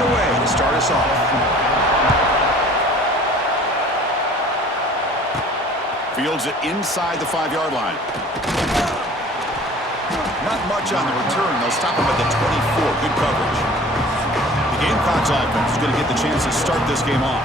it away to start us off. Fields it inside the 5-yard line. Not much on the return. They'll stop him at the 24. Good coverage. The Gamecocks offense is going to get the chance to start this game off.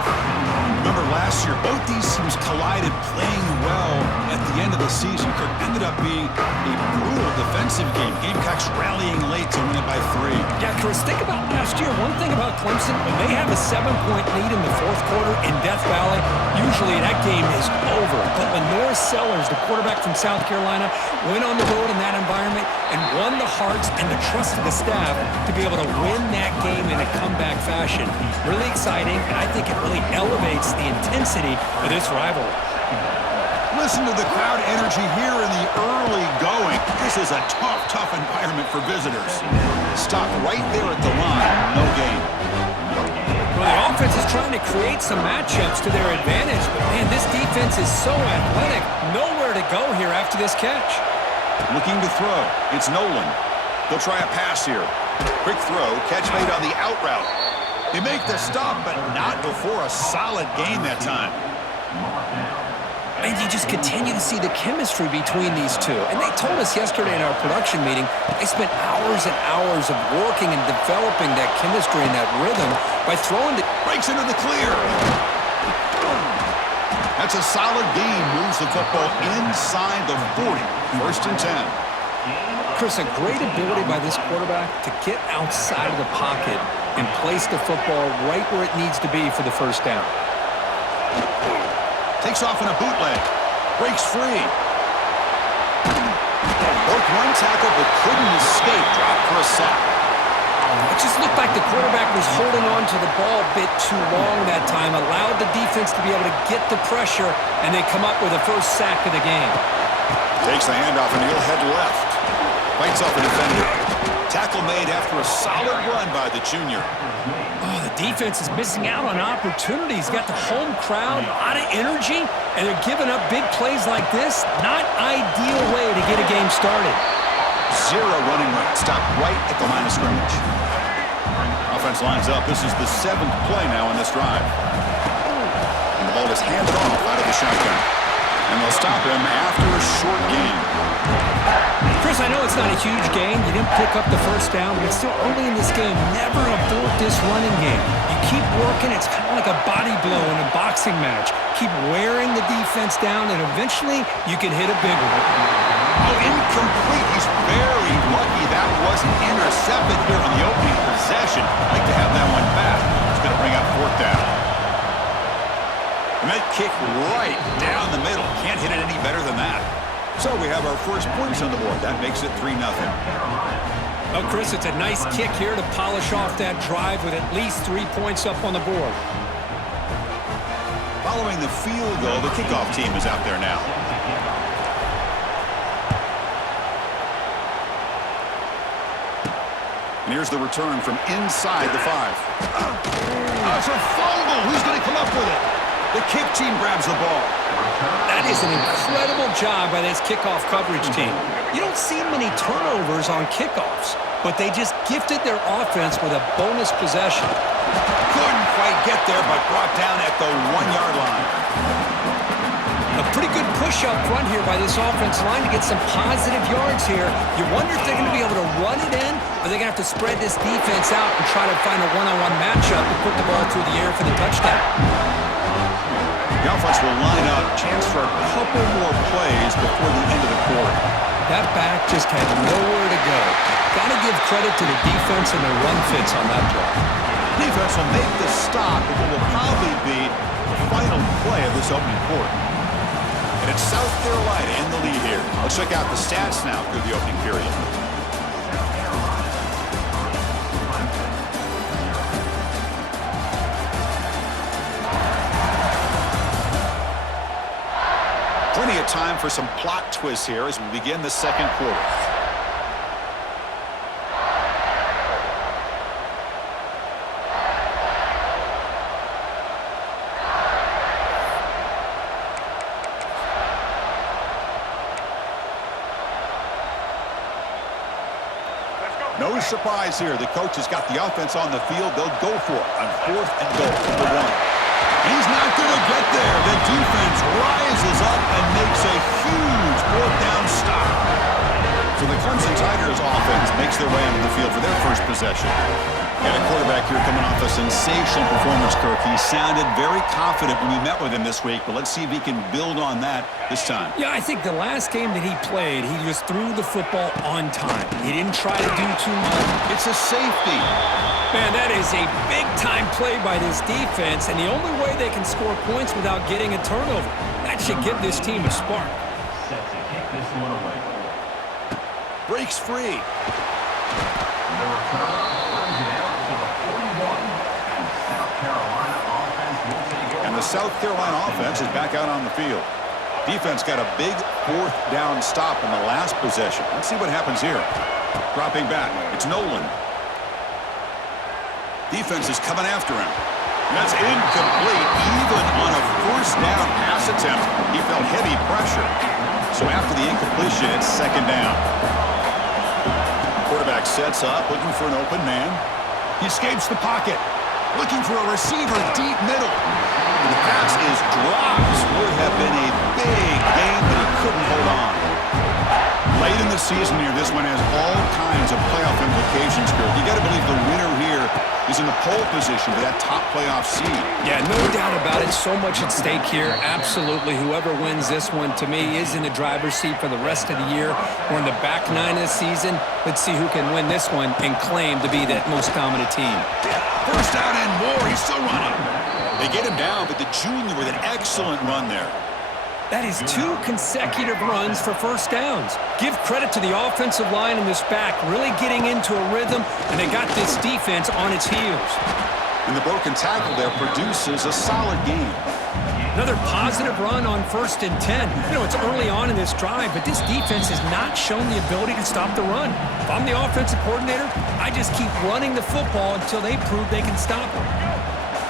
Remember last year, both these teams collided playing well at the end of the season. Kirk ended up being a brutal defensive game. Gamecocks rallying late to win it by 3. Yeah, Chris, think about last year. One thing about Clemson, when they have a 7-point lead in the fourth quarter in Death Valley, usually that game is over. But when Norris Sellers, the quarterback from South Carolina, went on the road in that environment and won the hearts and the trust of the staff to be able to win that game in a comeback fashion. Really exciting, and I think it really elevates the intensity of this rivalry. Listen to the crowd energy here in the early going. This is a tough environment for visitors. Stop right there at the line. No gain. Well, the offense is trying to create some matchups to their advantage, but man, this defense is so athletic. Nowhere to go here after this catch. Looking to throw. It's Nolan. They'll try a pass here. Quick throw. Catch made on the out route. They make the stop, but not before a solid gain that time. And you just continue to see the chemistry between these two. And they told us yesterday in our production meeting, they spent hours and hours of working and developing that chemistry and that rhythm by throwing the... Breaks into the clear. That's a solid gain. Moves the football inside the 40. 1st and 10. Chris, a great ability by this quarterback to get outside of the pocket and place the football right where it needs to be for the first down. Takes off in a bootleg. Breaks free. Broke one tackle but couldn't escape. Dropped for a sack. It just looked like the quarterback was holding on to the ball a bit too long that time. Allowed the defense to be able to get the pressure, and they come up with the first sack of the game. Takes the handoff and he'll head left. Fights off a defender. Tackle made after a solid run by the junior. Oh, the defense is missing out on opportunities. Got the home crowd, a lot of energy, and they're giving up big plays like this. Not ideal way to get a game started. 0 running right. Stopped right at the line of scrimmage. Offense lines up. This is the 7th play now in this drive. And the ball is handed off out of the shotgun. And they'll stop him after a short gain. Chris, I know it's not a huge gain. You didn't pick up the first down, but it's still early in this game. Never abort this running game. You keep working. It's kind of like a body blow in a boxing match. Keep wearing the defense down, and eventually you can hit a big one. Oh, incomplete. He's very lucky that wasn't intercepted here on the opening possession. I'd like to have that one back. It's going to bring up 4th down. And that kick right down the middle. Can't hit it any better than that. So we have our first points on the board. That makes it 3-0. Oh, Chris, it's a nice kick here to polish off that drive with at least 3 points up on the board. Following the field goal, the kickoff team is out there now. And here's the return from inside the 5. It's a fumble. Who's going to come up with it? The kick team grabs the ball. That is an incredible job by this kickoff coverage team. You don't see many turnovers on kickoffs, but they just gifted their offense with a bonus possession. Couldn't quite get there, but brought down at the 1-yard line. A pretty good push up front here by this offense line to get some positive yards here. You wonder if they're going to be able to run it in, or they're going to have to spread this defense out and try to find a one-on-one matchup and put the ball through the air for the touchdown. The offense will line up. Chance for a couple more plays before the end of the quarter. That back just had nowhere to go. Got to give credit to the defense and their run fits on that play. Defense will make the stop at what will probably be the final play of this opening quarter. And it's South Carolina in the lead here. Let's check out the stats now through the opening period. Plenty of time for some plot twists here as we begin the second quarter. Let's go. No surprise here. The coach has got the offense on the field. They'll go for it on 4th and goal from the 1. He's not going to get there. The defense rises up and makes a huge 4th down stop. So the Clemson Tigers offense makes their way onto the field for their first possession. And a quarterback here coming off a sensational performance, Kirk. He sounded very confident when we met with him this week, but let's see if he can build on that this time. Yeah, I think the last game that he played, he just threw the football on time. He didn't try to do too much. It's a safety. Man, that is a big-time play by this defense, and the only way they can score points without getting a turnover. That should give this team a spark. Set to kick this one away. Breaks free. The return brings it out to the 41, and South Carolina offense will take over. And the South Carolina offense is back out on the field. Defense got a big 4th down stop in the last possession. Let's see what happens here. Dropping back. It's Nolan. Defense is coming after him. That's incomplete. Even on a 1st down pass attempt, he felt heavy pressure. So after the incompletion, it's 2nd down. Quarterback sets up, looking for an open man. He escapes the pocket, looking for a receiver deep middle. And the pass is dropped. Would have been a big game, but he couldn't hold on. Late in the season here, this one has all kinds of playoff implications, Kurt. You got to believe the winner here is in the pole position for that top playoff seed. Yeah, no doubt about it. So much at stake here. Absolutely. Whoever wins this one, to me, is in the driver's seat for the rest of the year. We're in the back 9 of the season. Let's see who can win this one and claim to be that most dominant team. 1st down and more. He's still running. They get him down, but the junior with an excellent run there. That is 2 consecutive runs for 1st downs. Give credit to the offensive line in this back, really getting into a rhythm, and they got this defense on its heels. And the broken tackle there produces a solid game. Another positive run on 1st and 10. You know, it's early on in this drive, but this defense has not shown the ability to stop the run. If I'm the offensive coordinator, I just keep running the football until they prove they can stop it.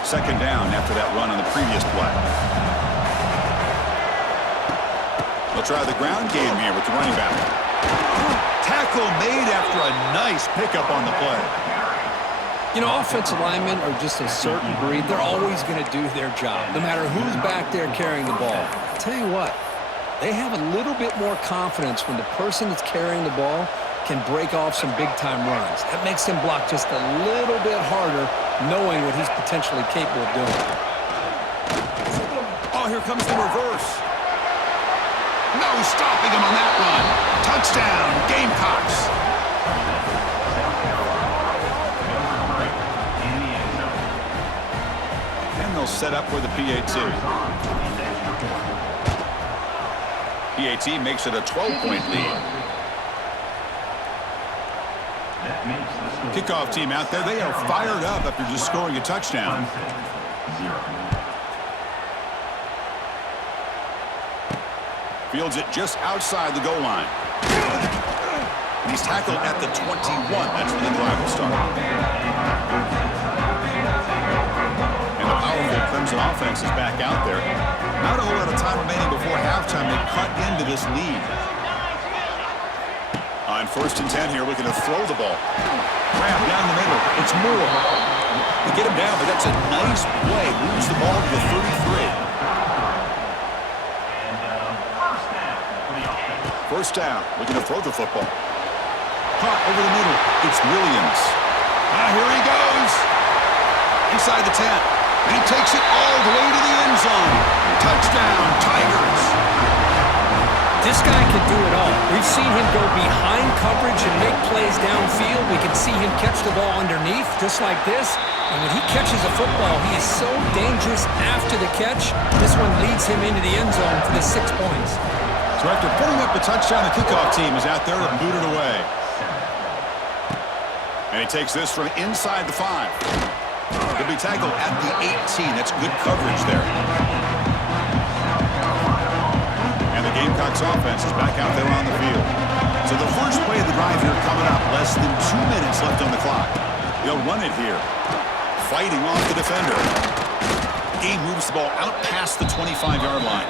2nd down after that run on the previous play. They'll try the ground game here with the running back. Tackle made after a nice pickup on the play. You know, offensive linemen are just a certain breed. They're always going to do their job, no matter who's back there carrying the ball. I'll tell you what, they have a little bit more confidence when the person that's carrying the ball can break off some big-time runs. That makes them block just a little bit harder, knowing what he's potentially capable of doing. Oh, here comes the reverse. No stopping him on that run. Touchdown, Gamecocks. And they'll set up for the PAT. PAT makes it a 12-point lead. Kickoff team out there. They are fired up after just scoring a touchdown. Fields it just outside the goal line. And he's tackled at the 21. That's where the drive will start. And the powerful Clemson offense is back out there. Not a whole lot of time remaining before halftime. They cut into this lead. On 1st and 10 here, looking to throw the ball. Grab down the middle. It's Moore. They get him down, but that's a nice play. Moves the ball to the 33. 1st down, looking to throw the football. Caught over the middle. It's Williams. Here he goes. Inside the 10. And he takes it all the way to the end zone. Touchdown, Tigers. This guy can do it all. We've seen him go behind coverage and make plays downfield. We can see him catch the ball underneath, just like this. And when he catches a football, he is so dangerous after the catch. This one leads him into the end zone for the 6 points. So after putting up the touchdown, the kickoff team is out there to boot it away. And he takes this from inside the 5. He'll be tackled at the 18. That's good coverage there. And the Gamecocks offense is back out there on the field. So the first play of the drive here coming up. Less than 2 minutes left on the clock. They'll run it here. Fighting off the defender. Game moves the ball out past the 25-yard line.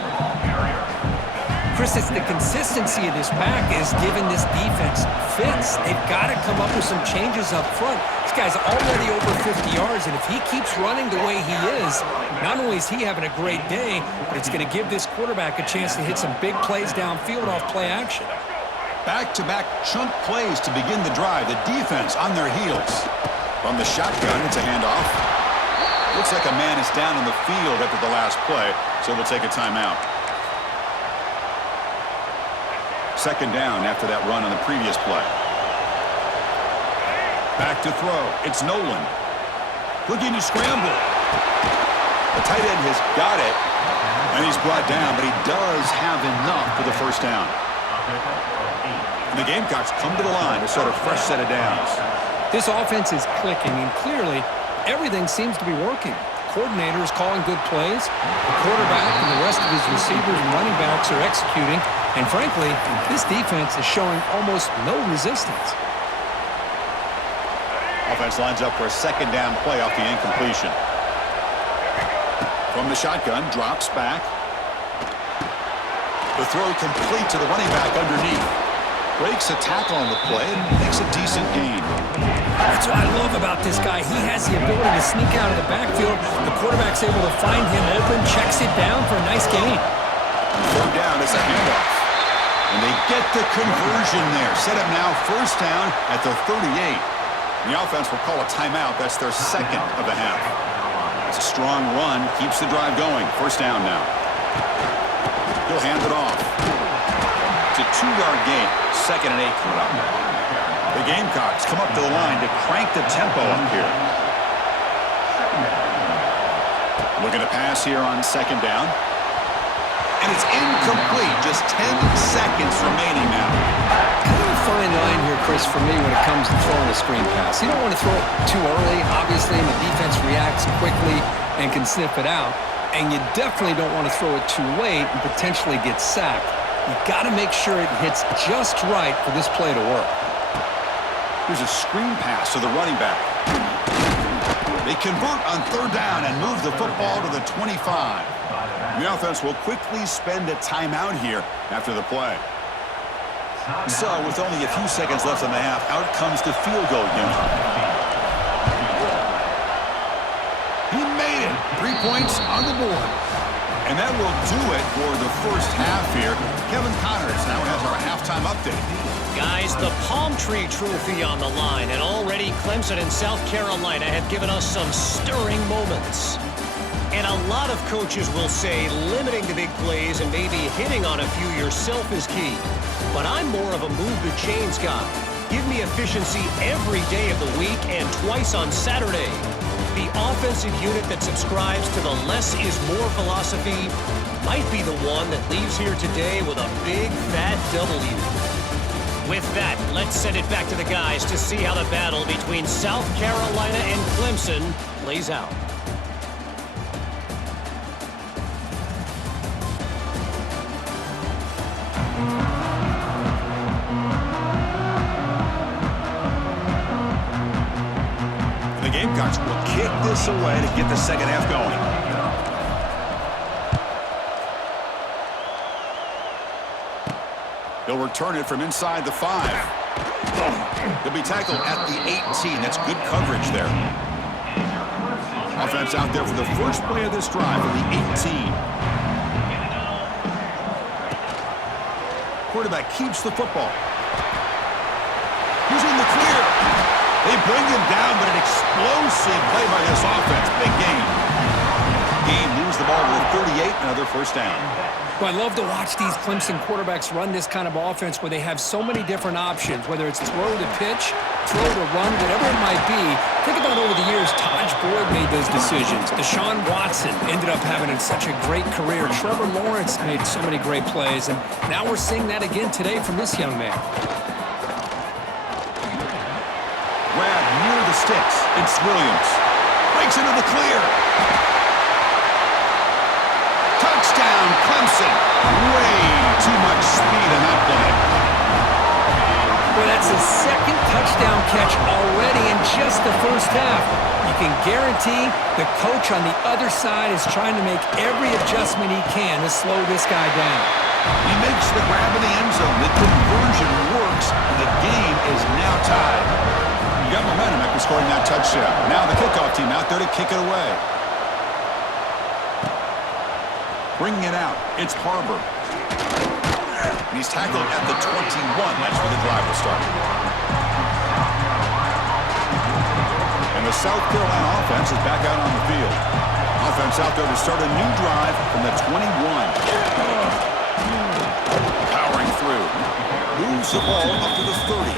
Chris, it's the consistency of this pack is giving this defense fits. They've got to come up with some changes up front. This guy's already over 50 yards, and if he keeps running the way he is, not only is he having a great day, but it's going to give this quarterback a chance to hit some big plays downfield off play action. Back-to-back chunk plays to begin the drive. The defense on their heels. From the shotgun, it's a handoff. Looks like a man is down on the field after the last play, so we'll take a timeout. Second down after that run on the previous play. Back to throw. It's Nolan. Looking to scramble. The tight end has got it, and he's brought down, but he does have enough for the first down. And the Gamecocks come to the line to start a fresh set of downs. This offense is clicking, and clearly everything seems to be working. Coordinator is calling good plays. The quarterback and the rest of his receivers and running backs are executing. And frankly, this defense is showing almost no resistance. Offense lines up for a second down play off the incompletion. From the shotgun, drops back. The throw complete to the running back underneath. Breaks a tackle on the play and makes a decent gain. That's what I love about this guy. He has the ability to sneak out of the backfield. The quarterback's able to find him open, checks it down for a nice gain. Third down is a handoff. And they get the conversion there. Set up now first down at the 38. And the offense will call a timeout. That's their second of the half. It's a strong run. Keeps the drive going. First down now. He'll hand it off. It's a 2-yard gain. Second and 8 coming up. The Gamecocks come up to the line to crank the tempo up here. Looking to pass here on second down. And it's incomplete. Just 10 seconds remaining now. Kind of a fine line here, Chris, for me when it comes to throwing a screen pass. You don't want to throw it too early, obviously, and the defense reacts quickly and can sniff it out. And you definitely don't want to throw it too late and potentially get sacked. You've got to make sure it hits just right for this play to work. Here's a screen pass to the running back. They convert on third down and move the football to the 25. The offense will quickly spend a timeout here after the play. So, with only a few seconds left in the half, out comes the field goal unit. He made it. 3 points on the board. And that will do it for the first half here. Kevin Connors now has our halftime update. Guys, the Palm Tree Trophy on the line, and already Clemson and South Carolina have given us some stirring moments. And a lot of coaches will say limiting the big plays and maybe hitting on a few yourself is key. But I'm more of a move the chains guy. Give me efficiency every day of the week and twice on Saturday. The offensive unit that subscribes to the less is more philosophy might be the one that leaves here today with a big fat W. With that, let's send it back to the guys to see how the battle between South Carolina and Clemson plays out. The Gamecocks will kick this away to get the second half going. He'll return it from inside the 5. He'll be tackled at the 18. That's good coverage there. Offense out there for the first play of this drive from the 18. Quarterback keeps the football. He's in the clear. They bring him down, but an explosive play by this offense. Big game. Game moves the ball to the 38, another first down. Well, I love to watch these Clemson quarterbacks run this kind of offense where they have so many different options, whether it's throw to pitch, throw to run, whatever it might be. Think about over the years, Taj Boyd made those decisions. Deshaun Watson ended up having such a great career. Trevor Lawrence made so many great plays, and now we're seeing that again today from this young man. Grab near the sticks. It's Williams. Breaks into the clear. Touchdown, Clemson. Way too much speed in that play. Well, that's his second touchdown catch already in just the first half. You can guarantee the coach on the other side is trying to make every adjustment he can to slow this guy down. He makes the grab in the end zone. The conversion works, and the game is now tied. You got momentum after scoring that touchdown. Now the kickoff team out there to kick it away. Bringing it out, it's Harbor. And he's tackled at the 21. That's where the drive will start. And the South Carolina offense is back out on the field. Offense out there to start a new drive from the 21. Powering through. Moves the ball up to the 30.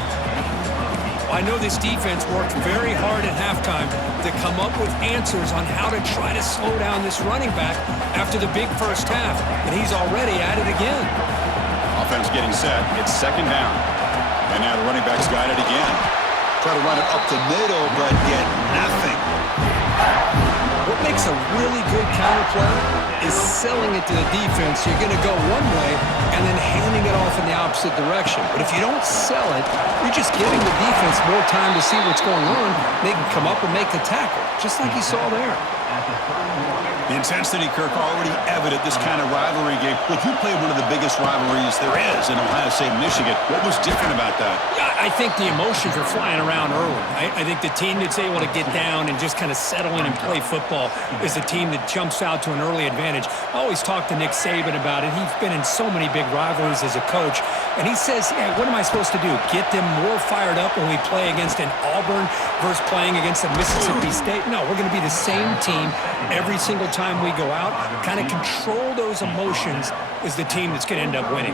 I know this defense worked very hard at halftime to come up with answers on how to try to slow down this running back after the big first half, and he's already at it again. Offense getting set. It's second down. And now the running back's got it again. Try to run it up the middle, but get nothing. What makes a really good counter play is selling it to the defense. You're going to go one way and then handing it off in the opposite direction. But if you don't sell it, you're just giving the defense more time to see what's going on. They can come up and make the tackle, just like you saw there. The intensity, Kirk, already evident this kind of rivalry game. Look, you played one of the biggest rivalries there is in Ohio State, Michigan. What was different about that? Yeah, I think the emotions were flying around early. I think the team that's able to get down and just kind of settle in and play football is the team that jumps out to an early advantage. I always talk to Nick Saban about it. He's been in so many big rivalries as a coach, and he says, yeah, what am I supposed to do? Get them more fired up when we play against an Auburn versus playing against a Mississippi State? No, we're going to be the same team every single time we go out. Kind of control those emotions is the team that's going to end up winning.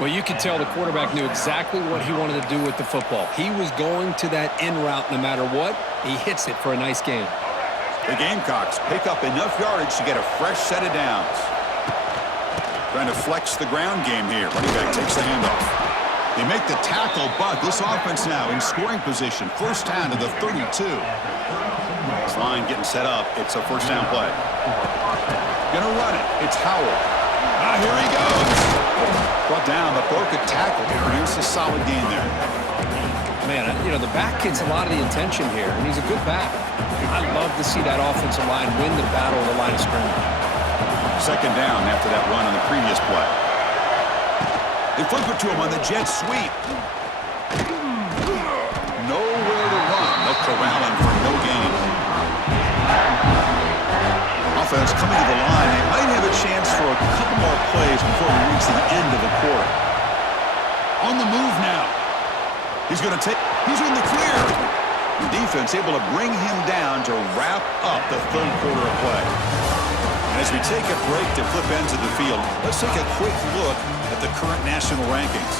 Well, you could tell the quarterback knew exactly what he wanted to do with the football. He was going to that end route no matter what. He hits it for a nice game. The Gamecocks pick up enough yardage to get a fresh set of downs. Trying to flex the ground game here. Running back takes the handoff. They make the tackle, but this offense now in scoring position. First down to the 32. This line getting set up. It's a first down play. Gonna run it. It's Howell. Here he goes. Brought down, but broke a tackle. Produced a solid gain there. Man, you know, the back gets a lot of the attention here, and he's a good back. I love to see that offensive line win the battle of the line of scrimmage. Second down after that run on the previous play. They flip it to him on the jet sweep. Nowhere to run. They'll corral him for no gain. Offense coming to the line. They might have a chance for a couple more plays before we reach the end of the quarter. On the move now. He's going to take. He's in the clear. The defense able to bring him down to wrap up the third quarter of play. And as we take a break to flip ends of the field, let's take a quick look at the current national rankings.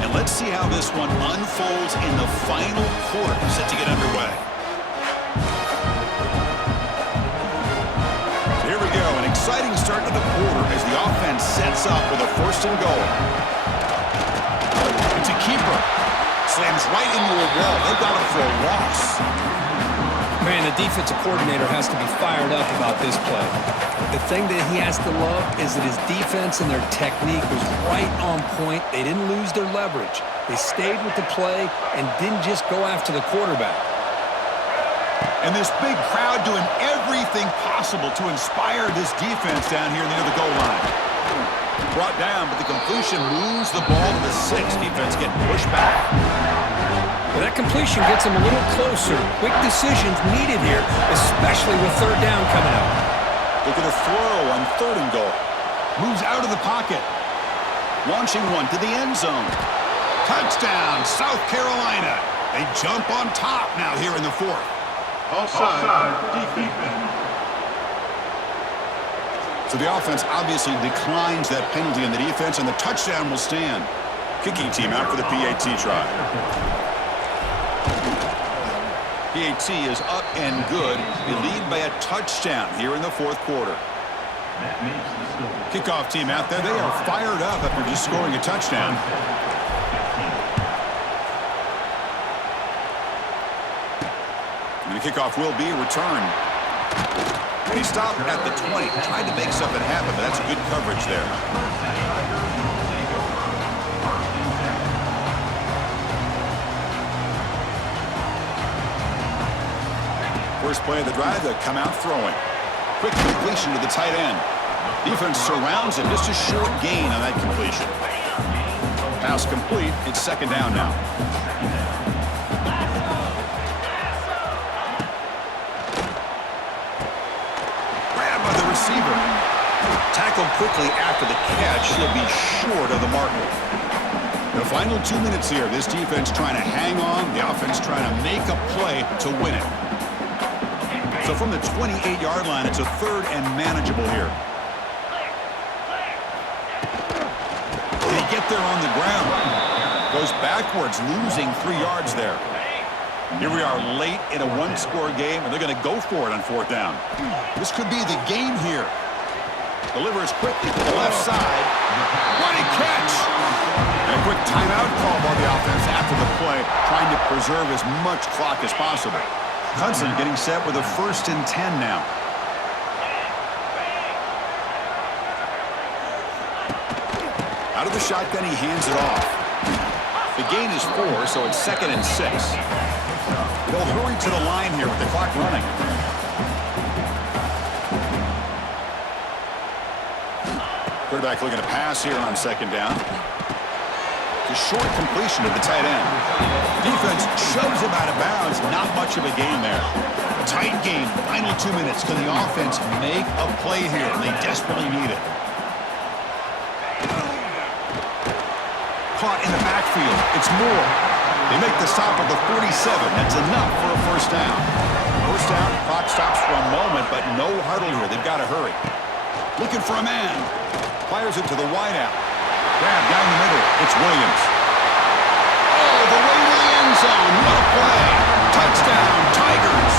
And let's see how this one unfolds in the final quarter set to get underway. Here we go, an exciting start to the quarter as the offense sets up with a first and goal. It's a keeper. Slams right into a wall. They got him for a loss. Man, the defensive coordinator has to be fired up about this play. The thing that he has to love is that his defense and their technique was right on point. They didn't lose their leverage. They stayed with the play and didn't just go after the quarterback. And this big crowd doing everything possible to inspire this defense down here near the goal line. Brought down, but the completion moves the ball to the 6. Defense getting pushed back. Well, that completion gets them a little closer. Quick decisions needed here, especially with third down coming up. Look at a throw on third and goal. Moves out of the pocket. Launching one to the end zone. Touchdown, South Carolina. They jump on top now here in the fourth. Offside, defense. So the offense obviously declines that penalty in the defense, and the touchdown will stand. Kicking team out for the PAT try. PAT is up and good. They lead by a touchdown here in the fourth quarter. Kickoff team out there. They are fired up after just scoring a touchdown. And the kickoff will be returned. He stopped at the 20. Tried to make something happen, but that's good coverage there. First play of the drive, they come out throwing. Quick completion to the tight end. Defense surrounds him. Just a short gain on that completion. Pass complete. It's second down now. Grabbed by the receiver. Tackled quickly after the catch. He'll be short of the marker. The final 2 minutes here. This defense trying to hang on. The offense trying to make a play to win it. So from the 28-yard line, it's a third and manageable here. They get there on the ground. Goes backwards, losing 3 yards there. Here we are late in a one-score game, and they're going to go for it on fourth down. This could be the game here. Delivers quickly to the left side. What a catch! And a quick timeout call by the offense after the play, trying to preserve as much clock as possible. Clemson getting set with a 1st and 10 now. Out of the shotgun, he hands it off. The gain is 4, so it's 2nd and 6. They'll hurry to the line here with the clock running. Quarterback looking to pass here on 2nd down. A short completion to the tight end. Defense shoves him out of bounds. Not much of a gain there. Tight game. Final 2 minutes. Can the offense make a play here? They desperately need it. Caught in the backfield. It's Moore. They make the stop at the 47. That's enough for a first down. First down. Clock stops for a moment, but no huddle here. They've got to hurry. Looking for a man. Fires it to the wideout. Grab down the middle. It's Williams. Oh, the way to the end zone. What a play. Touchdown, Tigers.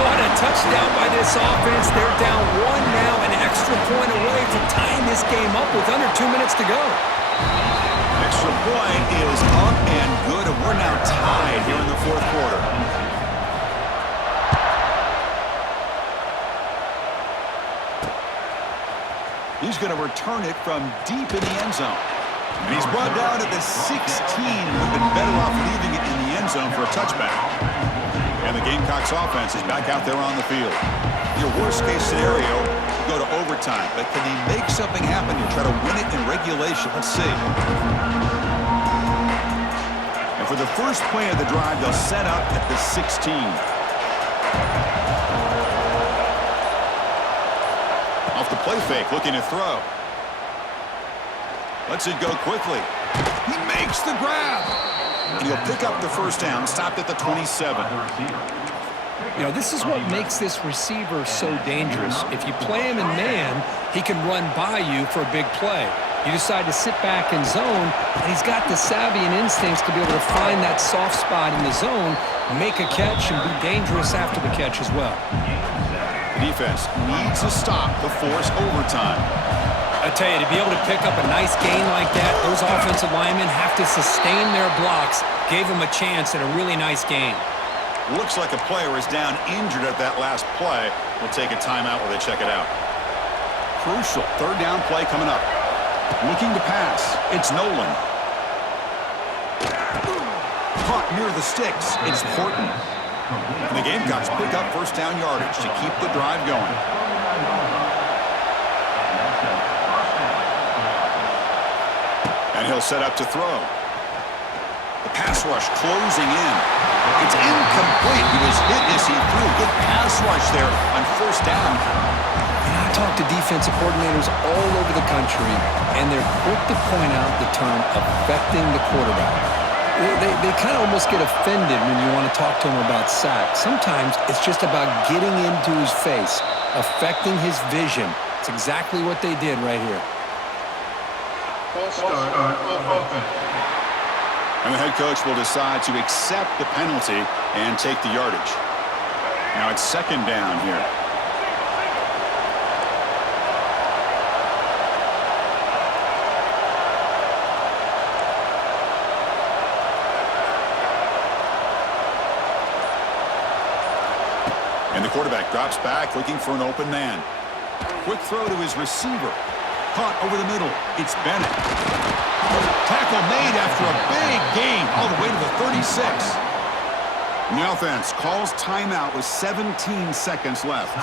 What a touchdown by this offense. They're down 1 now, an extra point away from tying this game up with under 2 minutes to go. Extra point is up and good, and we're now tied here in the fourth quarter. He's going to return it from deep in the end zone. And he's brought down at the 16. Would have been better off leaving it in the end zone for a touchback. And the Gamecocks offense is back out there on the field. Your worst-case scenario, you go to overtime. But can they make something happen here? Try to win it in regulation. Let's see. And for the first play of the drive, they'll set up at the 16. Off the play fake, looking to throw. Lets it go quickly. He makes the grab. And he'll pick up the first down, stopped at the 27. You know, this is what makes this receiver so dangerous. If you play him in man, he can run by you for a big play. You decide to sit back in zone, and he's got the savvy and instincts to be able to find that soft spot in the zone, make a catch, and be dangerous after the catch as well. The defense needs a stop to force overtime. I tell you, to be able to pick up a nice gain like that, those offensive linemen have to sustain their blocks. Gave them a chance at a really nice gain. Looks like a player is down injured at that last play. We'll take a timeout while they check it out. Crucial third down play coming up. Looking to pass. It's Nolan. Caught near the sticks. It's Horton. And the Gamecocks pick up first down yardage to keep the drive going. And he'll set up to throw. The pass rush closing in. It's incomplete. He was hit as he threw. Good pass rush there on first down. And I talk to defensive coordinators all over the country, and they're quick to point out the term affecting the quarterback. They kind of almost get offended when you want to talk to them about sacks. Sometimes it's just about getting into his face, affecting his vision. It's exactly what they did right here. And the head coach will decide to accept the penalty and take the yardage. Now it's second down here. And the quarterback drops back looking for an open man. Quick throw to his receiver. Caught over the middle. It's Bennett. Tackle made after a big gain all the way to the 36. And the offense calls timeout with 17 seconds left.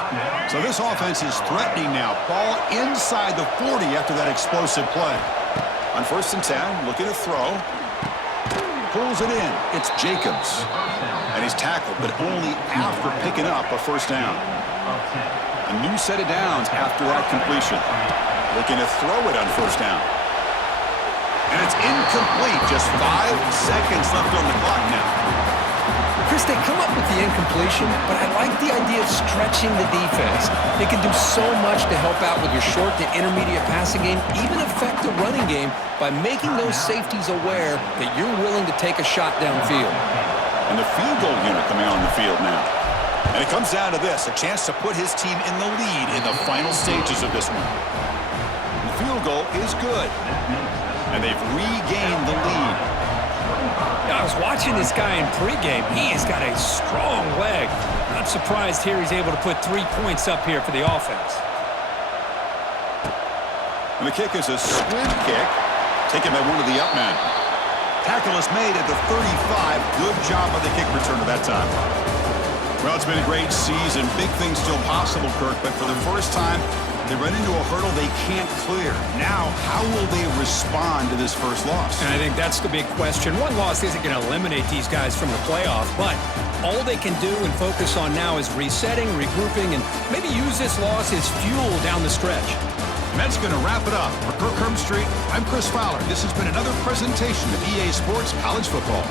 So this offense is threatening now. Ball inside the 40 after that explosive play. On 1st and 10, looking to throw. Pulls it in. It's Jacobs. And he's tackled, but only after picking up a 1st down. A new set of downs after that completion. Looking to throw it on 1st down. And it's incomplete. Just 5 seconds left on the clock now. Chris, they come up with the incompletion, but I like the idea of stretching the defense. They can do so much to help out with your short to intermediate passing game, even affect the running game by making those safeties aware that you're willing to take a shot downfield. And the field goal unit coming on the field now. And it comes down to this, a chance to put his team in the lead in the final stages of this one. And the field goal is good. And they've regained the lead. I was watching this guy in pregame. He has got a strong leg. Not surprised here he's able to put 3 points up here for the offense. And the kick is a squib kick, taken by one of the up men. Tackle is made at the 35. Good job by the kick returner that time. Well, it's been a great season. Big things still possible, Kirk, but for the first time, they run into a hurdle they can't clear. Now, how will they respond to this first loss? And I think that's the big question. One loss isn't going to eliminate these guys from the playoff, but all they can do and focus on now is resetting, regrouping, and maybe use this loss as fuel down the stretch. And that's going to wrap it up. For Kirk Street, I'm Chris Fowler. This has been another presentation of EA Sports College Football.